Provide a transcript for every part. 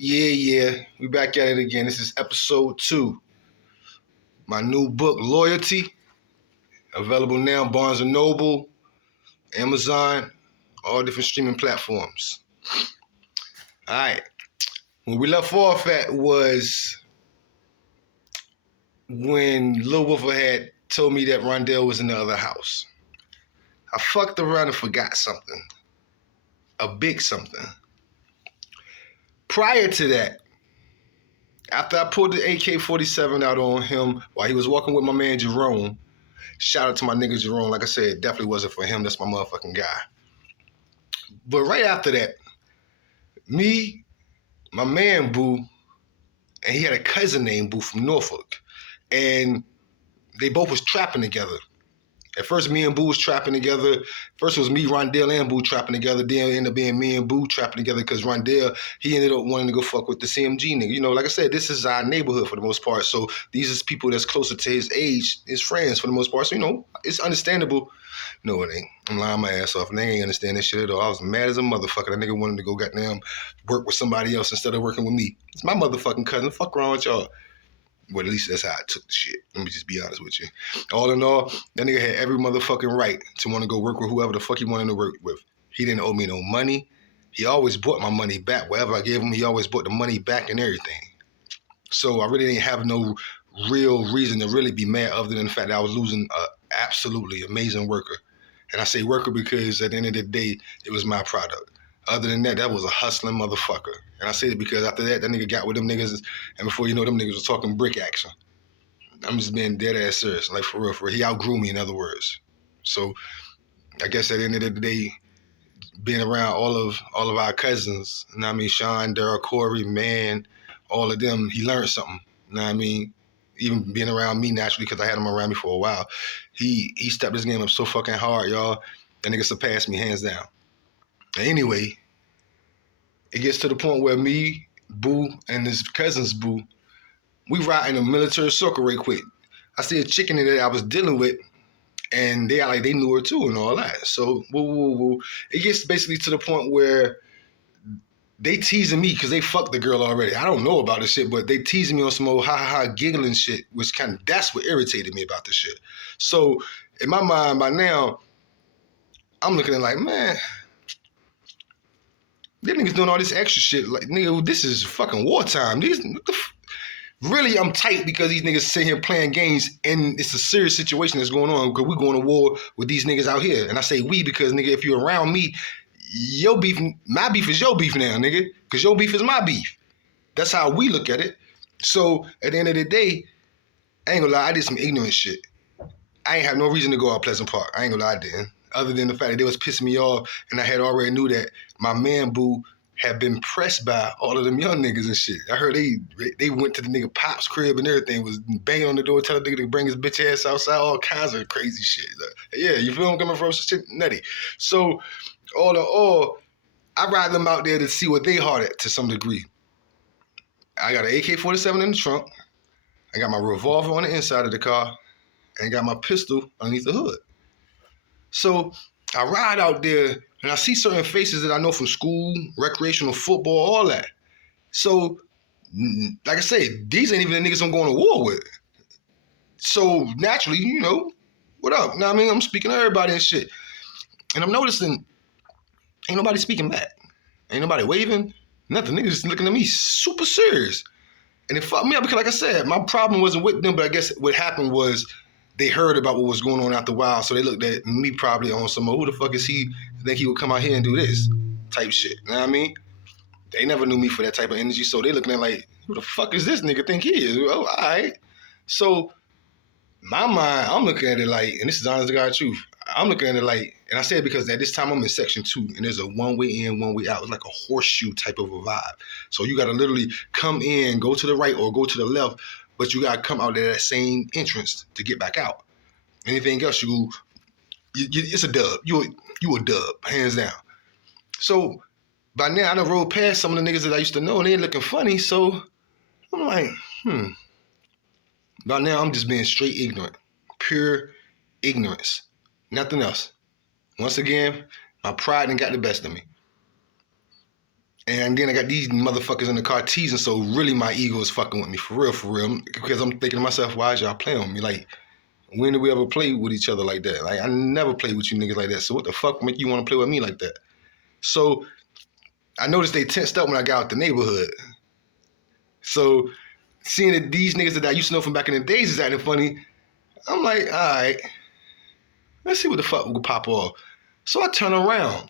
Yeah. We back at it again. This is episode 2. My new book, Loyalty, available now, Barnes & Noble, Amazon, all different streaming platforms. All right. When we left off at was when Lil Wolfer had told me that Rondell was in the other house. I fucked around and forgot something. A big something. Prior to that, after I pulled the AK-47 out on him while he was walking with my man Jerome, shout out to my nigga Jerome. Like I said, it definitely wasn't for him. That's my motherfucking guy. But right after that, me, my man Boo, and he had a cousin named Boo from Norfolk. And they both was trapping together. At first, me and Boo was trapping together. First it was me, Rondell, and Boo trapping together. Then it ended up being me and Boo trapping together because Rondell, he ended up wanting to go fuck with the CMG nigga. You know, like I said, this is our neighborhood for the most part. So these is people that's closer to his age, his friends for the most part. So, you know, it's understandable. No, it ain't. I'm lying my ass off. And they ain't understand this shit at all. I was mad as a motherfucker. That nigga wanted to go goddamn work with somebody else instead of working with me. It's my motherfucking cousin. Fuck wrong with y'all. Well, at least that's how I took the shit. Let me just be honest with you. All in all, that nigga had every motherfucking right to want to go work with whoever the fuck he wanted to work with. He didn't owe me no money. He always brought my money back. Whatever I gave him, he always brought the money back and everything. So I really didn't have no real reason to really be mad other than the fact that I was losing an absolutely amazing worker. And I say worker because at the end of the day, it was my product. Other than that, that was a hustling motherfucker. And I say it because after that nigga got with them niggas, and before you know, them niggas was talking brick action. I'm just being dead ass serious, like for real. He outgrew me, in other words. So I guess at the end of the day, being around all of our cousins, you know what I mean, Sean, Daryl, Corey, man, all of them, he learned something. You know what I mean? Even being around me naturally, because I had him around me for a while, he stepped his game up so fucking hard, y'all. That nigga surpassed me hands down. Anyway, it gets to the point where me, Boo, and his cousins, Boo, we ride in a military circle right quick. I see a chick in there that I was dealing with, and they like they knew her too and all that. So, woo. It gets basically to the point where they teasing me because they fucked the girl already. I don't know about this shit, but they teasing me on some old ha giggling shit, which that's what irritated me about this shit. So, in my mind, by now, I'm looking at it like, man, these niggas doing all this extra shit. Like, nigga, this is fucking wartime. Really, I'm tight because these niggas sit here playing games and it's a serious situation that's going on because we're going to war with these niggas out here. And I say we because, nigga, if you're around me, your beef, my beef is your beef now, nigga, because your beef is my beef. That's how we look at it. So at the end of the day, I ain't gonna lie, I did some ignorant shit. I ain't have no reason to go out Pleasant Park. I ain't gonna lie, I didn't. Other than the fact that they was pissing me off and I had already knew that my man Boo had been pressed by all of them young niggas and shit. I heard they went to the nigga Pop's crib and everything, was banging on the door, telling the nigga to bring his bitch ass outside, all kinds of crazy shit. Like, yeah, you feel I'm coming from? Shit nutty. So, all in all, I ride them out there to see what they hard at to some degree. I got an AK-47 in the trunk. I got my revolver on the inside of the car and got my pistol underneath the hood. So I ride out there and I see certain faces that I know from school, recreational football, all that. So, like I said, these ain't even the niggas I'm going to war with. So naturally, you know, what up? Know what I mean? I'm speaking to everybody and shit. And I'm noticing ain't nobody speaking back. Ain't nobody waving. Nothing. Niggas looking at me super serious. And it fucked me up because, like I said, my problem wasn't with them, but I guess what happened was they heard about what was going on out the wild, so they looked at me probably on some, who the fuck is he? Think he would come out here and do this type shit. You know what I mean? They never knew me for that type of energy, so they looking at like, who the fuck is this nigga think he is? Oh, all right. So, my mind, I'm looking at it like, and this is honest to God truth, I'm looking at it like, and I say it because at this time I'm in section 2, and there's a one-way in, one-way out. It's like a horseshoe type of a vibe. So you got to literally come in, go to the right or go to the left, but you got to come out of that same entrance to get back out. Anything else, it's a dub. You a dub, hands down. So by now I done rode past some of the niggas that I used to know, and they looking funny. So I'm like, By now I'm just being straight ignorant, pure ignorance, nothing else. Once again, my pride done got the best of me. And then I got these motherfuckers in the car teasing, so really my ego is fucking with me, for real. Because I'm thinking to myself, why is y'all playing with me? Like, when did we ever play with each other like that? Like, I never played with you niggas like that. So what the fuck make you want to play with me like that? So I noticed they tensed up when I got out the neighborhood. So seeing that these niggas that I used to know from back in the days is acting funny, I'm like, all right, let's see what the fuck will pop off. So I turn around.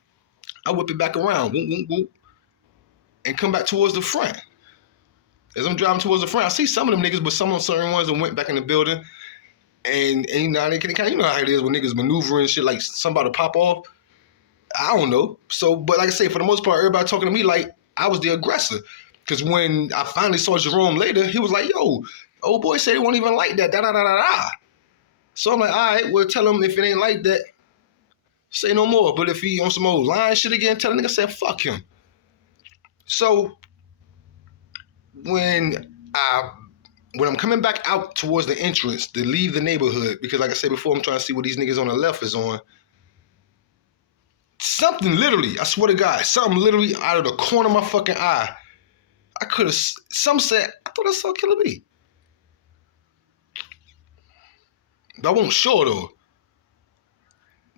I whip it back around, whoop, whoop, whoop, and come back towards the front. As I'm driving towards the front, I see some of them niggas, but some of them certain ones that went back in the building. And you know, they kind of, you know how it is when niggas maneuvering shit like somebody pop off. I don't know. So, but like I say, for the most part, everybody talking to me like I was the aggressor. Because when I finally saw Jerome later, he was like, yo, old boy said he won't even like that, da-da-da-da-da. So I'm like, all right, well, tell him if it ain't like that, say no more. But if he on some old lying shit again, tell the nigga, say, fuck him. So when I'm coming back out towards the entrance to leave the neighborhood, because like I said before, I'm trying to see what these niggas on the left is on. Something literally, I swear to God, something literally out of the corner of my fucking eye. I could have, some said, I thought I saw Killa B. I wasn't sure though.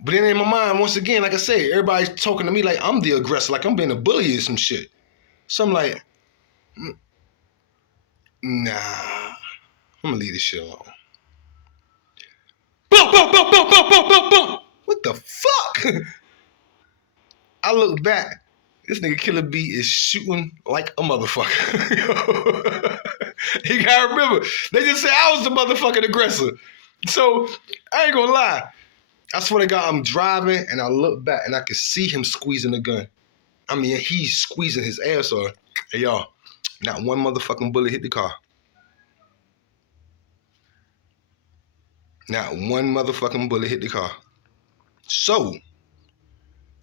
But then in my mind, once again, like I said, everybody's talking to me like I'm the aggressor, like I'm being a bully or some shit. So I'm like, nah, I'm gonna leave this shit alone. Boom, boom, boom, boom, boom, boom, boom, boom. What the fuck? I look back, this nigga Killa B is shooting like a motherfucker. You gotta remember, they just said I was the motherfucking aggressor. So, I ain't gonna lie. I swear to God, I'm driving and I look back and I can see him squeezing the gun. I mean, he's squeezing his ass off. Hey, y'all, not one motherfucking bullet hit the car. Not one motherfucking bullet hit the car. So,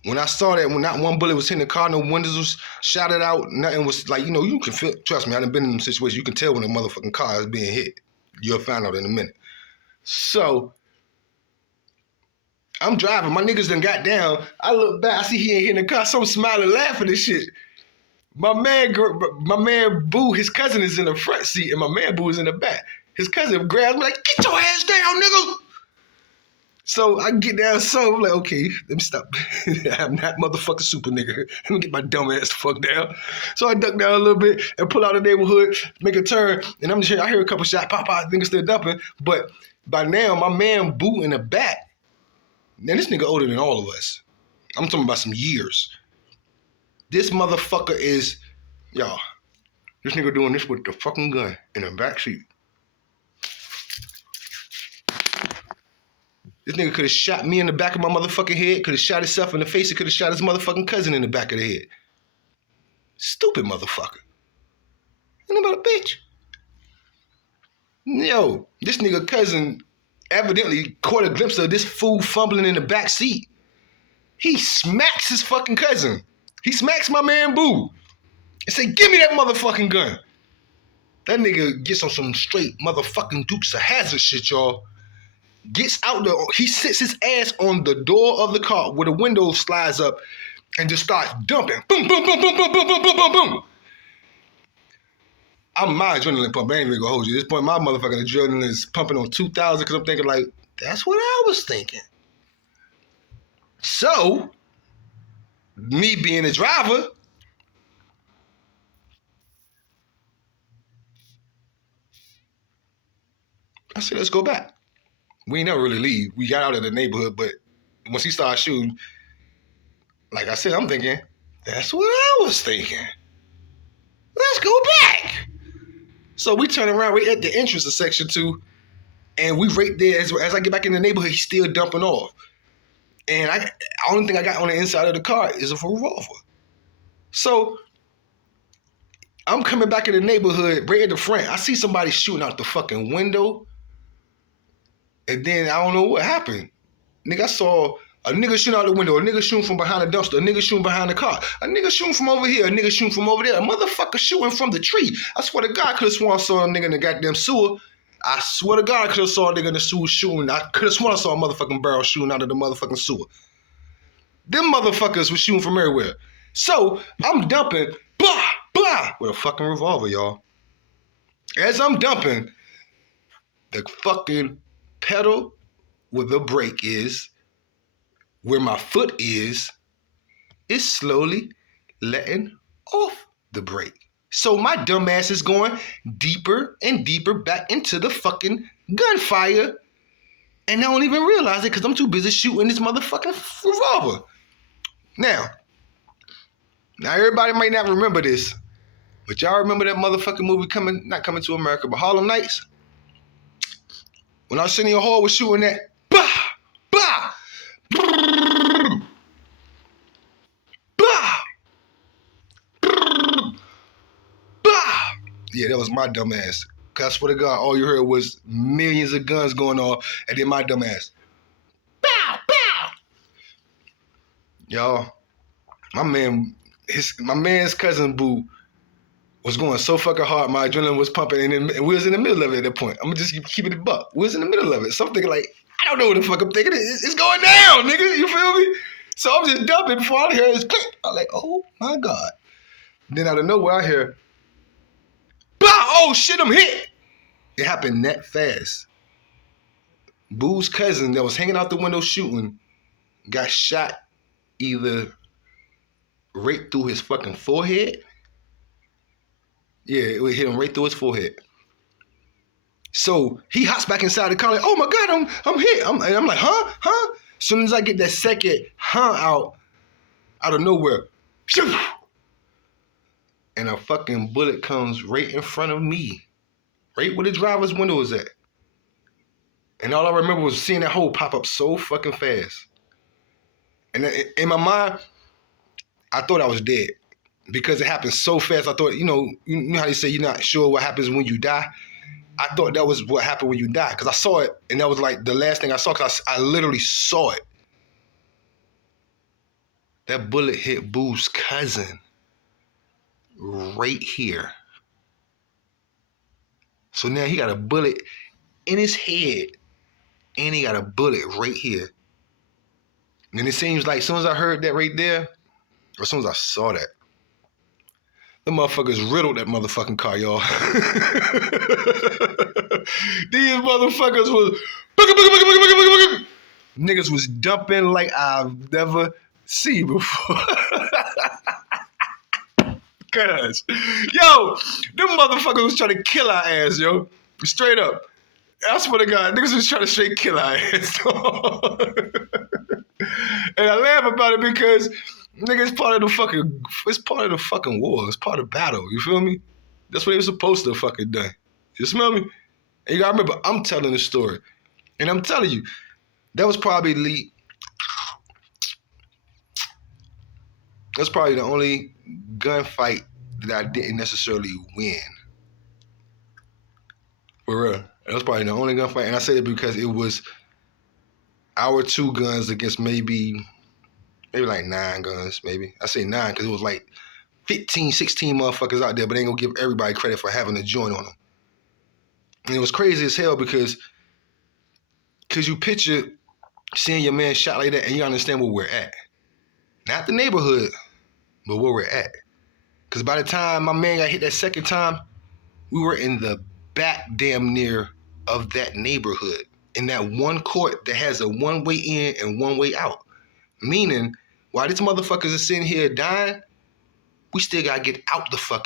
when I saw that, when not one bullet was hitting the car, no windows was shouted out, nothing was like, you know, you can feel, trust me, I done been in them situations, you can tell when a motherfucking car is being hit. You'll find out in a minute. So, I'm driving, my niggas done got down, I look back, I see he ain't hitting the car, so I'm smiling, laughing and shit. My man Boo, his cousin is in the front seat, and my man Boo is in the back. His cousin grabs me like, get your ass down, nigga! So I get down, so I'm like, okay, let me stop. I'm not motherfucking super nigga. Let me get my dumb ass the fuck down. So I duck down a little bit and pull out the neighborhood, make a turn, and I'm just here, I hear a couple shots, pop, niggas still dumping. But by now, my man Boo in the back, man, this nigga older than all of us. I'm talking about some years. This motherfucker is, y'all, this nigga doing this with the fucking gun in the back seat. This nigga could have shot me in the back of my motherfucking head, could have shot himself in the face, he could have shot his motherfucking cousin in the back of the head. Stupid motherfucker. Ain't about a bitch. Yo, this nigga cousin evidently caught a glimpse of this fool fumbling in the back seat. He smacks his fucking cousin. He smacks my man Boo and say, give me that motherfucking gun. That nigga gets on some straight motherfucking Dukes of Hazzard shit, y'all. Gets out he sits his ass on the door of the car where the window slides up and just starts dumping. Boom, boom, boom, boom, boom, boom, boom, boom, boom, boom. My adrenaline pump, I ain't even gonna hold you. At this point, my motherfucking adrenaline is pumping on 2,000 because I'm thinking like, that's what I was thinking. So, me being a driver, I said, let's go back. We ain't never really leave. We got out of the neighborhood, but once he started shooting, like I said, I'm thinking, that's what I was thinking. Let's go back. So we turn around, we're at the entrance of Section 2, and we right there, as I get back in the neighborhood, he's still dumping off. And the only thing I got on the inside of the car is a revolver. So I'm coming back in the neighborhood, right at the front. I see somebody shooting out the fucking window. And then I don't know what happened. Nigga, I saw a nigga shooting out the window, a nigga shooting from behind the dumpster, a nigga shooting behind the car, a nigga shooting from over here, a nigga shooting from over there, a motherfucker shooting from the tree. I swear to God, I could have sworn I saw a nigga in the goddamn sewer. I swear to God, I could have saw a nigga in the sewer shooting. I could have sworn I saw a motherfucking barrel shooting out of the motherfucking sewer. Them motherfuckers were shooting from everywhere. So I'm dumping, with a fucking revolver, y'all. As I'm dumping, the fucking pedal where the brake is, where my foot is slowly letting off the brake. So my dumb ass is going deeper and deeper back into the fucking gunfire. And I don't even realize it because I'm too busy shooting this motherfucking revolver. Now everybody might not remember this, but y'all remember that motherfucking movie not coming to America, but Harlem Nights? When Arsenio Hall was shooting that, bah, bah, bah, bah. Yeah, that was my dumb ass. Cause I swear to God, all you heard was millions of guns going off, and then my dumb ass. Bow, bow. Y'all, my man's cousin Boo was going so fucking hard, my adrenaline was pumping, and we was in the middle of it at that point. I'm gonna just keep it a buck. We was in the middle of it. So I'm thinking like, I don't know what the fuck I'm thinking. It's going down, nigga. You feel me? So I'm just dumping before I hear this click. I'm like, oh my God. Then out of nowhere I hear, bah, oh shit, I'm hit. It happened that fast. Boo's cousin that was hanging out the window shooting got shot either right through his fucking forehead. Yeah, it hit him right through his forehead. So he hops back inside the car like, oh my God, I'm hit. And I'm like, huh? As soon as I get that second out of nowhere, and a fucking bullet comes right in front of me, right where the driver's window was at. And all I remember was seeing that hole pop up so fucking fast. And in my mind, I thought I was dead because it happened so fast. I thought, you know how they say you're not sure what happens when you die? I thought that was what happened when you die because I saw it, and that was like the last thing I saw because I literally saw it. That bullet hit Boo's cousin right here. So now he got a bullet in his head, and he got a bullet right here. And then it seems like as soon as I heard that right there, or as soon as I saw that, the motherfuckers riddled that motherfucking car, y'all. These motherfuckers was niggas was dumping like I've never seen before. Cause, yo, them motherfuckers was trying to kill our ass, yo. Straight up. I swear to God, niggas was trying to straight kill our ass. And I laugh about it because nigga, it's part of the fucking war. It's part of battle. You feel me? That's what they were supposed to fucking do. You smell me? And you gotta remember, I'm telling the story. And I'm telling you, that was probably the only gunfight that I didn't necessarily win. For real. That was probably the only gunfight. And I say that because it was our 2 guns against maybe like 9 guns, maybe. I say 9 because it was like 15, 16 motherfuckers out there, but they ain't gonna give everybody credit for having a joint on them. And it was crazy as hell because you picture seeing your man shot like that and you understand where we're at. Not the neighborhood, but where we're at. Because by the time my man got hit that second time, we were in the back damn near of that neighborhood. In that one court that has a one-way in and one-way out. Meaning, while these motherfuckers are sitting here dying, we still gotta get out the fucking